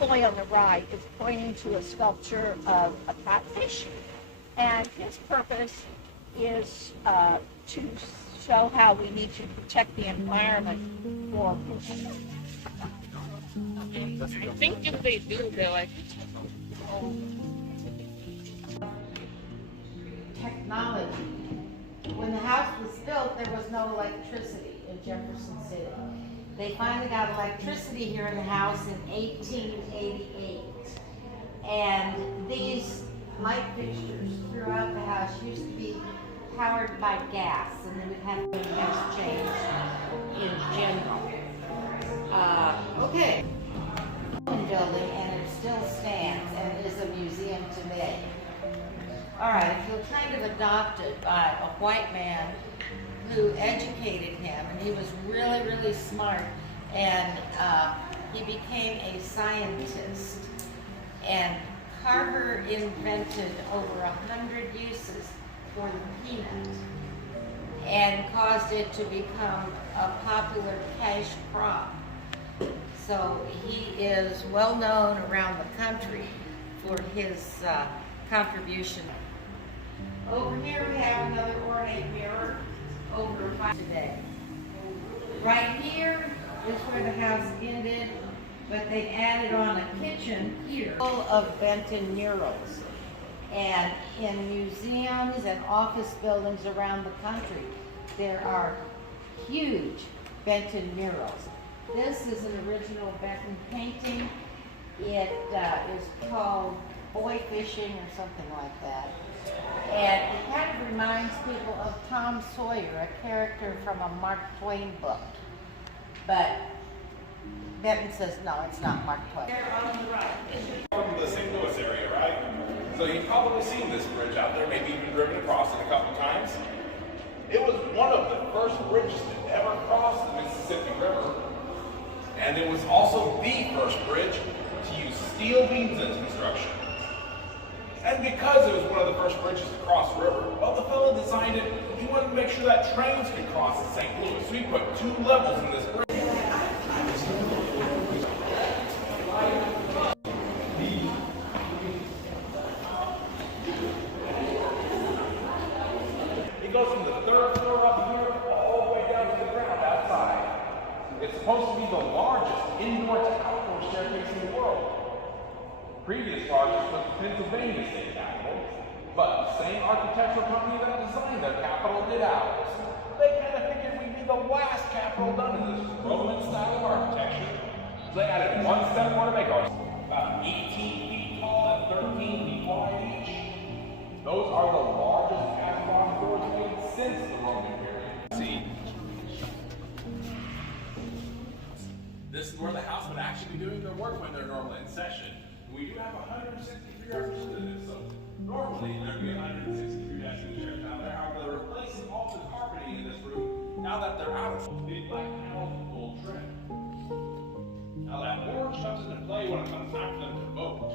boy on the right is pointing to a sculpture of a catfish, and his purpose is to show how we need to protect the environment for people. I think if they do, they're like, technology. When the house was built, there was no electricity in Jefferson City. They finally got electricity here in the house in 1888. And these light fixtures throughout the house used to be powered by gas, and they would have the gas change in general. Okay. Building, and it still stands and is a museum today. All right, he was kind of adopted by a white man who educated him, and he was really, really smart, and he became a scientist. And Carver invented over 100 uses for the peanut and caused it to become a popular cash crop. So he is well known around the country for his contribution. Over here we have another ornate mirror over today. Right here is where the house ended, but they added on a kitchen here full of Benton murals. And in museums and office buildings around the country, there are huge Benton murals. This is an original Benton painting. It is called Boy Fishing or something like that. And it kind of reminds people of Tom Sawyer, a character from a Mark Twain book. But Benton says, no, it's not Mark Twain. From the St. Louis area, right? So you've probably seen this bridge out there, maybe even driven across it a couple times. It was one of the first bridges that ever crossed the Mississippi River. And it was also the first bridge to use steel beams in construction. And because it was one of the first bridges to cross the river, well, the fellow designed it, he wanted to make sure that trains could cross at St. Louis. So he put 2 levels in this bridge. It goes from the 3rd floor up here all the way down to the ground outside. It's supposed to be the largest indoor to outdoor staircase in the world. Previous largest was the Pennsylvania State Capitol, but the same architectural company that designed their capitol did ours. They kind of figured we'd be the last capitol done in this Roman style of architecture. So they added 1 step more to make ours. About 18 feet tall and 13 feet wide each. Those are the largest cast bronze doors made since the Roman period. See, this is where the house would actually be doing their work when they're normally in session. We do have 163 representatives, so normally there'd be 163 desks and chairs down there. However, they're replacing all the carpeting in this room now that they're out of big black panels and gold trim. Now that orange comes into play when it comes time for them to vote.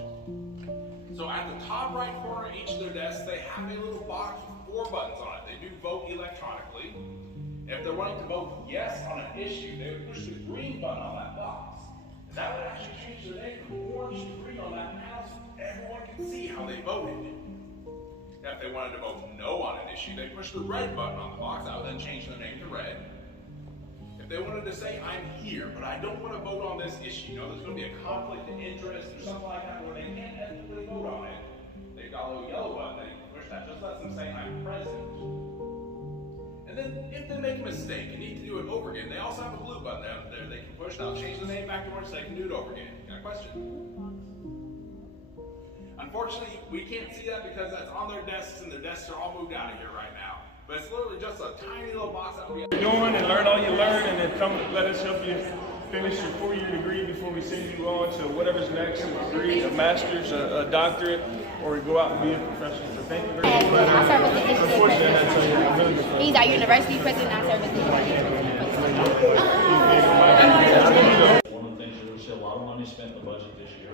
So at the top right corner of each of their desks, they have a little box with 4 buttons on it. They do vote electronically. If they're wanting to vote yes on an issue, they would push the green button on that box. That would actually change their name from orange to green on that panel so everyone can see how they voted. Now, if they wanted to vote no on an issue, they push the red button on the box. That would then change their name to red. If they wanted to say, I'm here, but I don't want to vote on this issue, you know, there's going to be a conflict of interest or something like that where they can't ethically vote on it, they've got a little yellow button, they can push that. Just lets them say, I'm present. And then if they make a mistake and need to do it over again, they also have a blue button down there they can push. That'll change the name back to orange so they can do it over again. Got a question? Unfortunately, we can't see that because that's on their desks and their desks are all moved out of here right now. But it's literally just a tiny little box that we doing and learn all you learn, and then come let us help you finish your 4-year degree before we send you on to whatever's next, a degree, a master's, a doctorate, or we go out and be a professional. So thank you very much. I serve as the Unfortunately, that's really He's our university president. I serve as the university president. One of the things that we see a lot of money spent in the budget this year,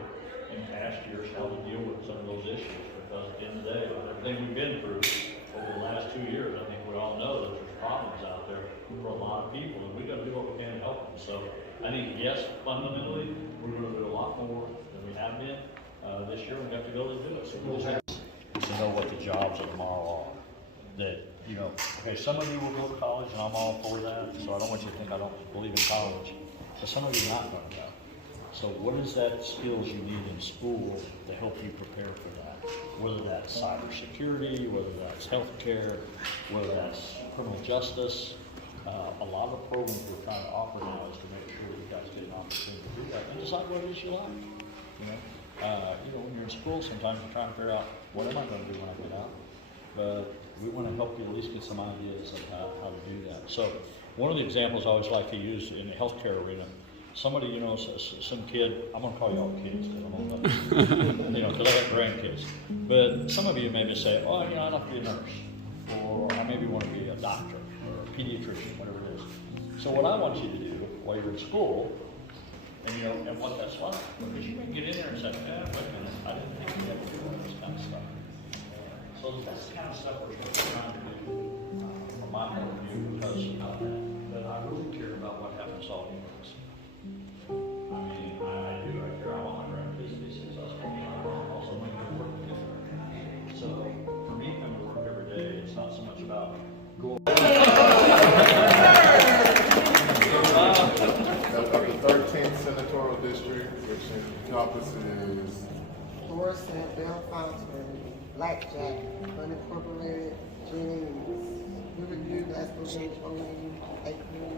in past years, how to deal with some of those issues, because at the end of the day, with everything we've been through over the last 2 years, I think we all know that there's problems out there for a lot of people, and we got to do what we can to help them. So I think, yes, fundamentally, we're going to do a lot more than we we have been. This year, we have to go to do it, so we'll have to know what the jobs of tomorrow are. That, you know, okay, some of you will go to college, and I'm all for that, so I don't want you to think I don't believe in college, but some of you are not going to go. So what is that skills you need in school to help you prepare for that? Whether that's cybersecurity, whether that's healthcare, whether that's criminal justice. A lot of the programs we're trying to offer now is to make sure you guys get an opportunity to do that and decide what it is you like. You know, when you're in school, sometimes you're trying to figure out, what am I going to do when I get out? But we want to help you at least get some ideas of how to do that. So one of the examples I always like to use in the healthcare arena, somebody, you know, some kid, I'm going to call you all kids because I'm old enough, you know, because I got grandkids. But some of you maybe say, oh, you know, I'd like to be a nurse, or I maybe want to be a doctor or a pediatrician, whatever it is. So what I want you to do while you're in school, and you know, and what that's like, because you can get in there and say, wait a minute, I didn't think you had to do all this kind of stuff. So that's the kind of stuff we're trying to do from my point of view because of that. But I really care about what happens all year. I mean, I do. I care. I want my grandkids to be successful. I also want them to work together. So for me, coming to work every day, it's not so much about going. The 13th Senatorial District, which encompasses Florissant, Bellefontaine, Blackjack, Unincorporated, Jennings, Riverview, Glasgow Village, Olean, Aikman,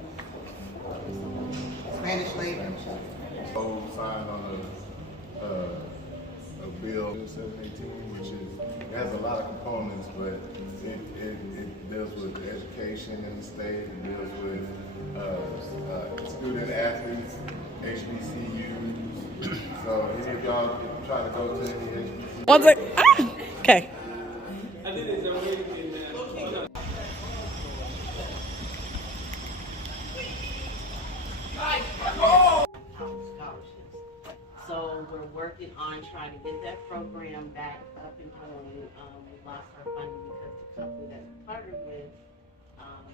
Spanish Lake. signed on a bill 718, which it has a lot of components, but it deals with education in the state, it deals with student athletes, HBCUs. So any of y'all trying to go to any HBCUs? One sec. Okay. Scholarships. So we're working on trying to get that program back up and going. We lost our funding because the company that we partnered with,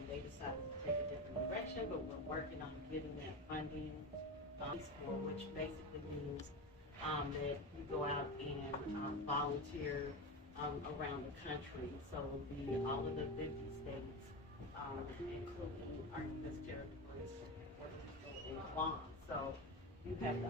they decided to take a different direction, but we're working on getting that funding for, which basically means that you go out and volunteer around the country. So it'll be all of the 50 states, including our U.S. territories, Puerto Rico and Guam. So you have the